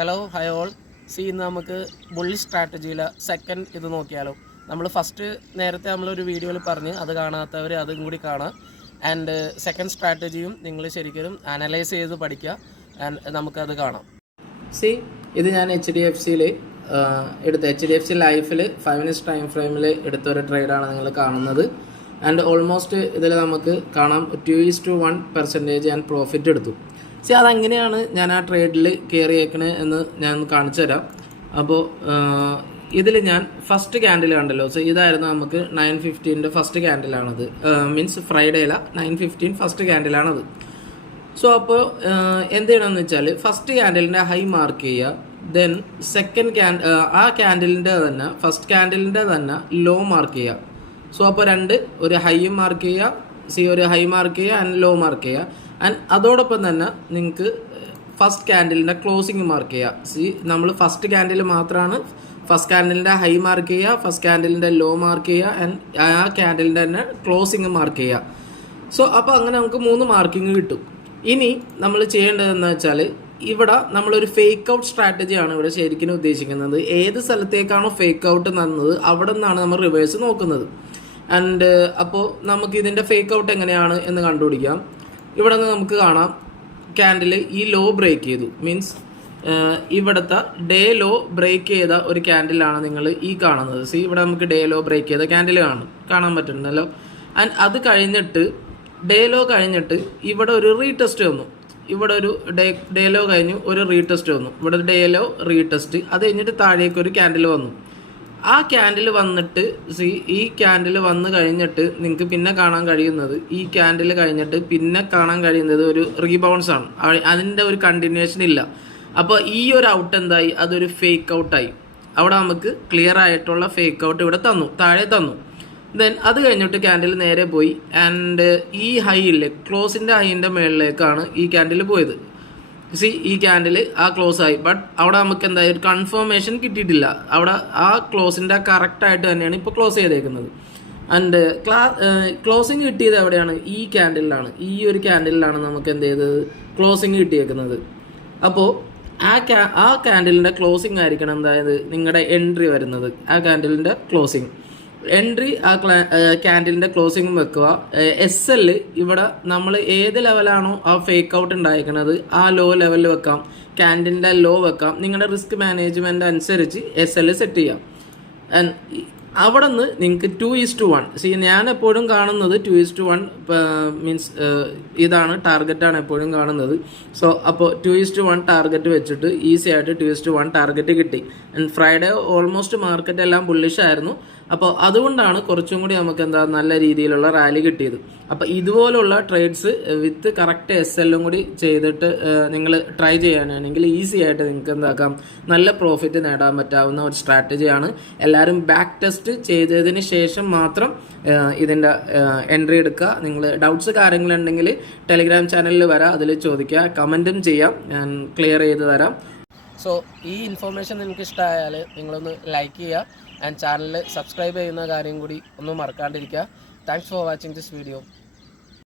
Hello hi all. ഇന്ന് നമുക്ക് bullish സ്ട്രാറ്റജിയിലെ second ഇത് നോക്കിയാലോ. നമ്മൾ ഫസ്റ്റ് നേരത്തെ നമ്മളൊരു വീഡിയോയിൽ പറഞ്ഞ് അത് കാണാത്തവർ അതും കൂടി കാണാം. ആൻഡ് സെക്കൻഡ് സ്ട്രാറ്റജിയും നിങ്ങൾ ശരിക്കും അനലൈസ് ചെയ്ത് പഠിക്കുക. ആൻഡ് നമുക്കത് കാണാം. ഇത് ഞാൻ HDFCയിൽ എടുത്ത HDFC ലൈഫിൽ 5 minutes ടൈം ഫ്രെയിമിൽ എടുത്തൊരു ട്രേഡാണ് നിങ്ങൾ കാണുന്നത്. ആൻഡ് ഓൾമോസ്റ്റ് ഇതിൽ നമുക്ക് കാണാം 2:1% ഞാൻ പ്രോഫിറ്റ് എടുത്തു. അതെങ്ങനെയാണ് ഞാൻ ആ ട്രേഡിൽ കയറിയേക്കണത് എന്ന് ഞാൻ കാണിച്ചു തരാം. അപ്പോൾ ഇതിൽ ഞാൻ ഫസ്റ്റ് ക്യാൻഡിൽ കണ്ടല്ലോ. ഇതായിരുന്നു നമുക്ക് 9:15 ഫസ്റ്റ് ക്യാൻഡിലാണത്. മീൻസ് ഫ്രൈഡേയില 9:15 ഫസ്റ്റ് ക്യാൻഡിലാണത്. അപ്പോൾ എന്ത് ചെയ്യണമെന്ന് വെച്ചാൽ ഫസ്റ്റ് ക്യാൻഡിലിൻ്റെ ഹൈ മാർക്ക് ചെയ്യുക. ദെൻ സെക്കൻഡ് ആ ക്യാൻഡിലിൻ്റെ തന്നെ ഫസ്റ്റ് ക്യാൻഡിലിൻ്റെ തന്നെ ലോ മാർക്ക് ചെയ്യുക. അപ്പോൾ ഒരു ഹൈയും മാർക്ക് ചെയ്യുക, ഒരു ഹൈ മാർക്ക് ചെയ്യുക ആൻഡ് ലോ മാർക്ക് ചെയ്യുക. ആൻഡ് അതോടൊപ്പം തന്നെ നിങ്ങൾക്ക് ഫസ്റ്റ് ക്യാൻഡിലിൻ്റെ ക്ലോസിങ് മാർക്ക് ചെയ്യുക. നമ്മൾ ഫസ്റ്റ് ക്യാൻഡിൽ മാത്രമാണ് ഫസ്റ്റ് ക്യാൻഡിലിൻ്റെ ഹൈ മാർക്ക് ചെയ്യുക, ഫസ്റ്റ് ക്യാൻഡിലിൻ്റെ ലോ മാർക്ക് ചെയ്യുക ആൻഡ് ആ ക്യാൻഡിലിൻ്റെ തന്നെ ക്ലോസിങ് മാർക്ക് ചെയ്യുക. അപ്പോൾ അങ്ങനെ നമുക്ക് 3 മാർക്കിങ് കിട്ടും. ഇനി നമ്മൾ ചെയ്യേണ്ടതെന്ന് വെച്ചാൽ ഇവിടെ നമ്മളൊരു ഫേക്ക് ഔട്ട് സ്ട്രാറ്റജിയാണ് ഇവിടെ ശരിക്കും ഉദ്ദേശിക്കുന്നത്. ഏത് സ്ഥലത്തേക്കാണോ ഫേക്ക് ഔട്ട് നടന്നത് അവിടെ നിന്നാണ് നമ്മൾ റിവേഴ്സ് നോക്കുന്നത്. ആൻഡ് അപ്പോൾ നമുക്ക് ഇതിൻ്റെ ഫേക്ക് ഔട്ട് എങ്ങനെയാണ് എന്ന് കണ്ടുപിടിക്കാം. ഇവിടെ നിന്ന് നമുക്ക് കാണാം ക്യാൻഡിൽ ഈ ലോ ബ്രേക്ക് ചെയ്തു. മീൻസ് ഇവിടുത്തെ ഡേ ലോ ബ്രേക്ക് ചെയ്ത ഒരു ക്യാൻഡിലാണ് നിങ്ങൾ ഈ കാണുന്നത്. ഇവിടെ നമുക്ക് ഡേ ലോ ബ്രേക്ക് ചെയ്ത ക്യാൻഡിൽ കാണാൻ പറ്റുന്നുണ്ടല്ലോ. ആൻഡ് അത് കഴിഞ്ഞിട്ട് ഡേ ലോ കഴിഞ്ഞിട്ട് ഇവിടെ ഒരു റീടെസ്റ്റ് വന്നു. ഇവിടെ ഒരു ഡേ ലോ കഴിഞ്ഞു ഒരു റീടെസ്റ്റ് വന്നു. ഇവിടെ ഡേ ലോ റീടെസ്റ്റ്, അത് കഴിഞ്ഞിട്ട് താഴേക്ക് ഒരു ക്യാൻഡിൽ വന്നു. ആ ക്യാൻഡിൽ വന്നിട്ട് ഈ ക്യാൻഡിൽ വന്ന് കഴിഞ്ഞിട്ട് നിങ്ങൾക്ക് പിന്നെ കാണാൻ കഴിയുന്നത് ഈ ക്യാൻഡിൽ കഴിഞ്ഞിട്ട് പിന്നെ കാണാൻ കഴിയുന്നത് ഒരു റീബൗൺസ് ആണ്. അതിൻ്റെ ഒരു കണ്ടിന്യൂഷൻ ഇല്ല. അപ്പോൾ ഈ ഒരു ഔട്ട് എന്തായി, അതൊരു ഫേക്ക് ഔട്ടായി. അവിടെ നമുക്ക് ക്ലിയർ ആയിട്ടുള്ള ഫേക്ക് ഔട്ട് ഇവിടെ താഴെ തന്നു. ദെൻ അത് കഴിഞ്ഞിട്ട് ക്യാൻഡിൽ നേരെ പോയി ആൻഡ് ഈ ഹൈ ഇല്ലേ, ക്ലോസിൻ്റെ ഹൈൻ്റെ മുകളിലേക്കാണ് ഈ ക്യാൻഡിൽ പോയത്. ഈ ക്യാൻഡിൽ ആ ക്ലോസ് ആയി. ബട്ട് അവിടെ നമുക്ക് എന്തായാലും ഒരു കൺഫർമേഷൻ കിട്ടിയിട്ടില്ല. അവിടെ ആ ക്ലോസിൻ്റെ കറക്റ്റായിട്ട് തന്നെയാണ് ഇപ്പോൾ ക്ലോസ് ചെയ്തേക്കുന്നത്. ആൻഡ് ക്ലോസിങ് കിട്ടിയത് എവിടെയാണ്, ഈ ക്യാൻഡിലാണ്. ഈ ഒരു ക്യാൻഡിലാണ് നമുക്ക് എന്ത് ചെയ്തത് ക്ലോസിങ് കിട്ടിയേക്കുന്നത്. അപ്പോൾ ആ ക്യാൻഡിലിൻ്റെ ക്ലോസിങ് ആയിരിക്കണം എന്തായത് നിങ്ങളുടെ എൻട്രി വരുന്നത്. ആ ക്യാൻഡിലിൻ്റെ ക്ലോസിങ് എൻട്രി ആ ക്യാൻഡിലിൻ്റെ ക്ലോസിങ്ങും വെക്കുക. SL ഇവിടെ നമ്മൾ ഏത് ലെവലാണോ ആ ഫേക്ക് ഔട്ട് ഉണ്ടായിരിക്കുന്നത് ആ ലോ ലെവലിൽ വെക്കാം, ക്യാൻഡിലിൻ്റെ ലോ വെക്കാം. നിങ്ങളുടെ റിസ്ക് മാനേജ്മെൻറ്റ് അനുസരിച്ച് SL സെറ്റ് ചെയ്യാം. ആൻഡ് അവിടെ നിന്ന് നിങ്ങൾക്ക് 2:1 ഞാൻ എപ്പോഴും കാണുന്നത് 2:1 മീൻസ് ഇതാണ് ടാർഗറ്റാണ് എപ്പോഴും കാണുന്നത്. അപ്പോൾ 2:1 ടാർഗറ്റ് വെച്ചിട്ട് ഈസി ആയിട്ട് 2:1 ടാർഗറ്റ് കിട്ടി. ആൻഡ് ഫ്രൈഡേ ഓൾമോസ്റ്റ് മാർക്കറ്റ് എല്ലാം ബുള്ളിഷ് ആയിരുന്നു. അപ്പോൾ അതുകൊണ്ടാണ് കുറച്ചും കൂടി നമുക്ക് നല്ല രീതിയിലുള്ള റാലി കിട്ടിയത്. അപ്പോൾ ഇതുപോലുള്ള ട്രേഡ്സ് വിത്ത് കറക്റ്റ് SLഉം കൂടി ചെയ്തിട്ട് നിങ്ങൾ ട്രൈ ചെയ്യാനാണെങ്കിൽ ഈസി ആയിട്ട് നിങ്ങൾക്ക് എന്താക്കാം നല്ല പ്രോഫിറ്റ് നേടാൻ പറ്റാവുന്ന ഒരു സ്ട്രാറ്റജിയാണ്. എല്ലാവരും ബാക്ക് ടെസ്റ്റ് ചെയ്തതിന് ശേഷം മാത്രം ഇതിൻ്റെ എൻട്രി എടുക്കുക. നിങ്ങൾ ഡൗട്ട്സ് കാര്യങ്ങളുണ്ടെങ്കിൽ ടെലിഗ്രാം ചാനലിൽ വരാം, അതിൽ ചോദിക്കുക, കമൻറ്റും ചെയ്യാം, ഞാൻ ക്ലിയർ ചെയ്ത് തരാം. ഈ ഇൻഫോർമേഷൻ നിങ്ങൾക്ക് ഇഷ്ടമായാൽ നിങ്ങളൊന്ന് ലൈക്ക് ചെയ്യുക ആൻഡ് ചാനൽ സബ്സ്ക്രൈബ് ചെയ്യുന്ന കാര്യം കൂടി ഒന്നും മറക്കാണ്ടിരിക്കുക. Thanks for watching this video.